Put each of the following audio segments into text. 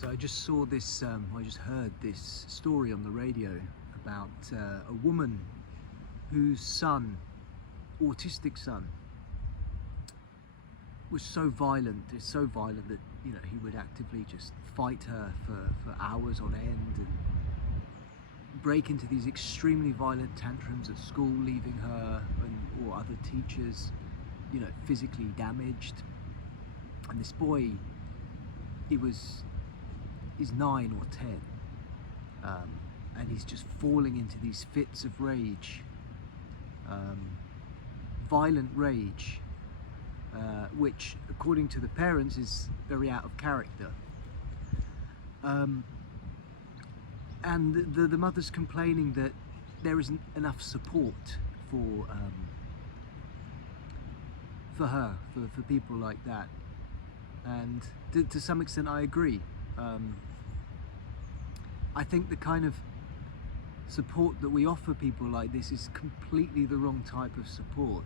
So I just saw this, I just heard this story on the radio about a woman whose son, autistic son, was so violent, that, you know, he would actively just fight her for hours on end and break into these extremely violent tantrums at school, leaving her or other teachers, you know, physically damaged. And this boy, he's 9 or 10, and he's just falling into these fits of rage, violent rage, which according to the parents is very out of character. And the mother's complaining that there isn't enough support for her, for people like that. And to some extent I agree. I think the kind of support that we offer people like this is completely the wrong type of support.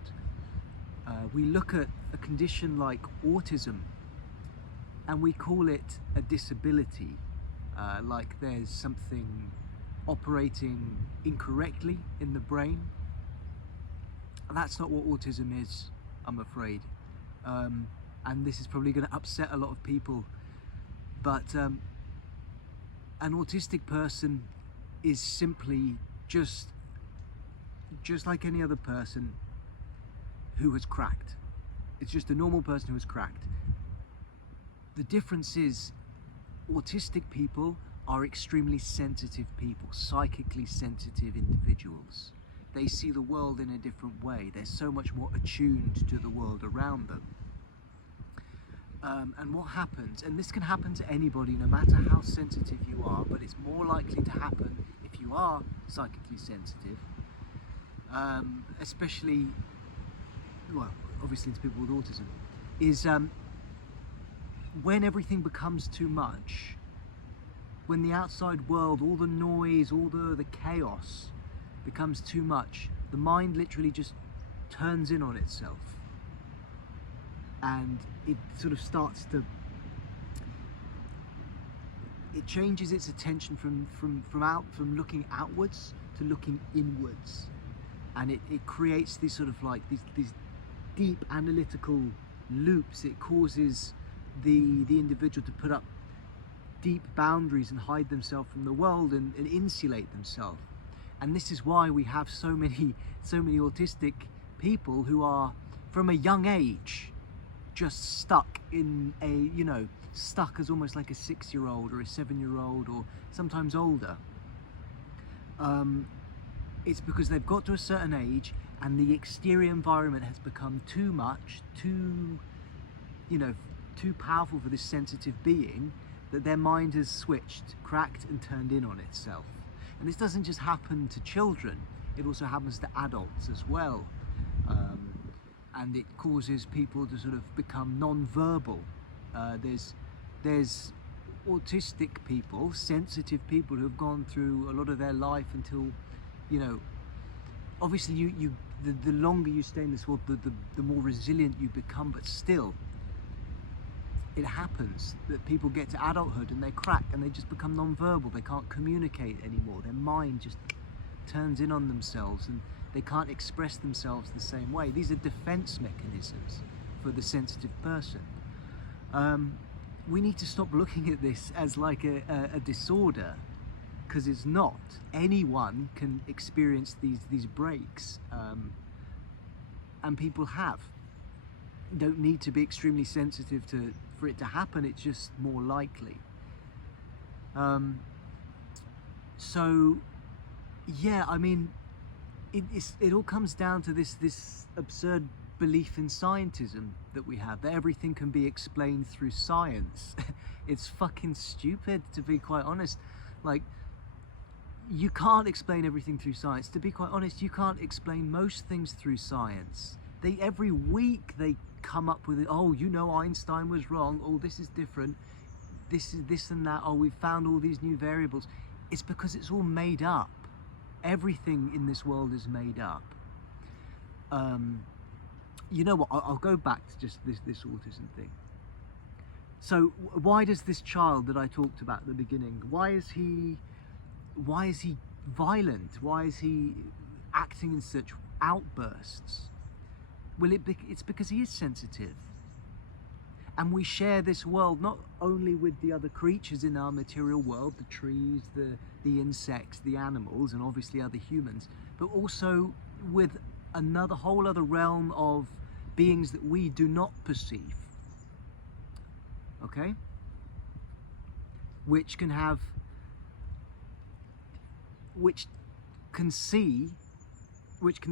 We look at a condition like autism and we call it a disability, like there's something operating incorrectly in the brain. That's not what autism is, I'm afraid. And this is probably going to upset a lot of people, but an autistic person is simply just like any other person who has cracked. It's just a normal person who has cracked. The difference is autistic people are extremely sensitive people, psychically sensitive individuals. They see the world in a different way. They're so much more attuned to the world around them. And what happens, and this can happen to anybody no matter how sensitive you are, but it's more likely to happen if you are psychically sensitive, especially, well, obviously to people with autism, is when everything becomes too much, when the outside world, all the noise, all the chaos becomes too much, the mind literally just turns in on itself. And it sort of starts to, it changes its attention from looking outwards to looking inwards, and it creates these sort of like these deep analytical loops. It causes the individual to put up deep boundaries and hide themselves from the world and insulate themselves. And this is why we have so many autistic people who are from a young age just stuck in a, you know, stuck as almost like a 6-year-old or a 7-year-old or sometimes older. It's because they've got to a certain age and the exterior environment has become too much, too powerful for this sensitive being, that their mind has switched, cracked and turned in on itself. And this doesn't just happen to children, it also happens to adults as well. And it causes people to sort of become non-verbal. There's autistic people, sensitive people who have gone through a lot of their life until, you know, obviously the longer you stay in this world, the more resilient you become, but still, it happens that people get to adulthood and they crack and they just become non-verbal. They can't communicate anymore. Their mind just turns in on themselves and they can't express themselves the same way. These are defense mechanisms for the sensitive person. We need to stop looking at this as like a disorder, because it's not. Anyone can experience these breaks, and people have. You don't need to be extremely sensitive for it to happen, it's just more likely. So yeah, I mean, it all comes down to this absurd belief in scientism that we have, that everything can be explained through science. It's fucking stupid, to be quite honest. Like, you can't explain everything through science. To be quite honest, you can't explain most things through science. Every week they come up with it. Oh, you know, Einstein was wrong. Oh, this is different. This is this and that. Oh, we've found all these new variables. It's because it's all made up. Everything in this world is made up. You know what? I'll go back to just this autism thing. So why does this child that I talked about at the beginning, why is he violent? Why is he acting in such outbursts? Well, it's because he is sensitive. And we share this world not only with the other creatures in our material world, the trees, the insects, the animals, and obviously other humans, but also with another whole other realm of beings that we do not perceive. Okay? Which can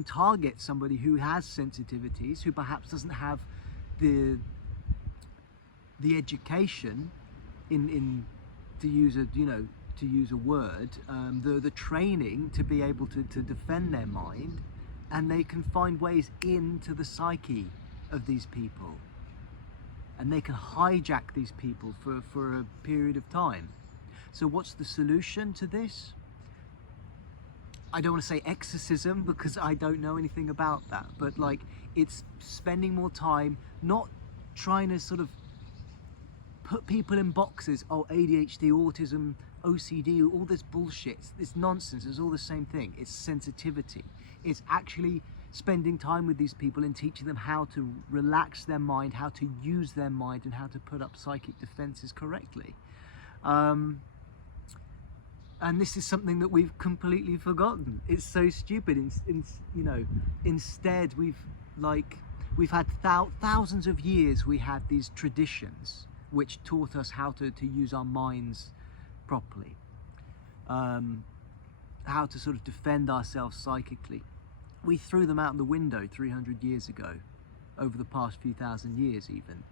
target somebody who has sensitivities, who perhaps doesn't have the education to use a word, the training to be able to defend their mind, and they can find ways into the psyche of these people, and they can hijack these people for a period of time. So what's the solution to this? I don't want to say exorcism because I don't know anything about that, but like, it's spending more time not trying to sort of put people in boxes. Oh, ADHD, autism, OCD, all this bullshit, this nonsense is all the same thing. It's sensitivity. It's actually spending time with these people and teaching them how to relax their mind, how to use their mind, and how to put up psychic defenses correctly. And this is something that we've completely forgotten. It's so stupid. Instead we've had thousands of years, we had these traditions which taught us how to use our minds properly, how to sort of defend ourselves psychically. We threw them out the window 300 years ago, over the past few thousand years even,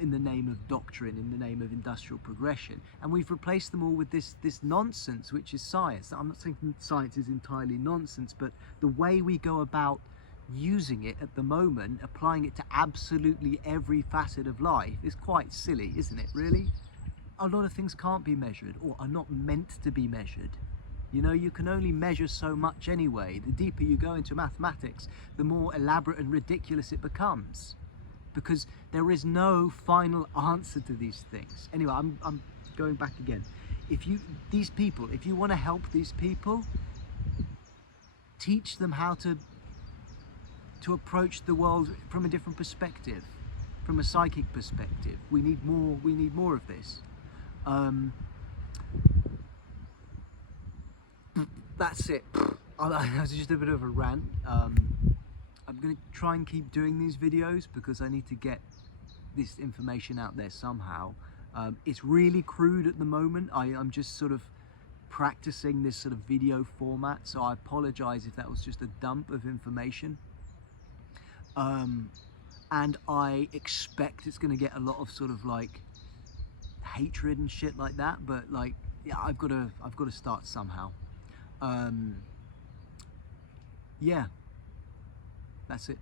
in the name of doctrine, in the name of industrial progression. And we've replaced them all with this nonsense, which is science. I'm not saying science is entirely nonsense, but the way we go about using it at the moment, applying it to absolutely every facet of life, is quite silly, isn't it, really? A lot of things can't be measured, or are not meant to be measured. You know, you can only measure so much anyway. The deeper you go into mathematics, the more elaborate and ridiculous it becomes, because there is no final answer to these things. Anyway, I'm going back again. If you want to help these people, teach them how to approach the world from a different perspective, from a psychic perspective. We need more of this. That's it. That was just a bit of a rant. I'm going to try and keep doing these videos because I need to get this information out there somehow. It's really crude at the moment. I'm just sort of practicing this sort of video format, so I apologize if that was just a dump of information. And I expect it's going to get a lot of sort of like hatred and shit like that, but like, yeah, I've got to start somehow. Yeah, that's it.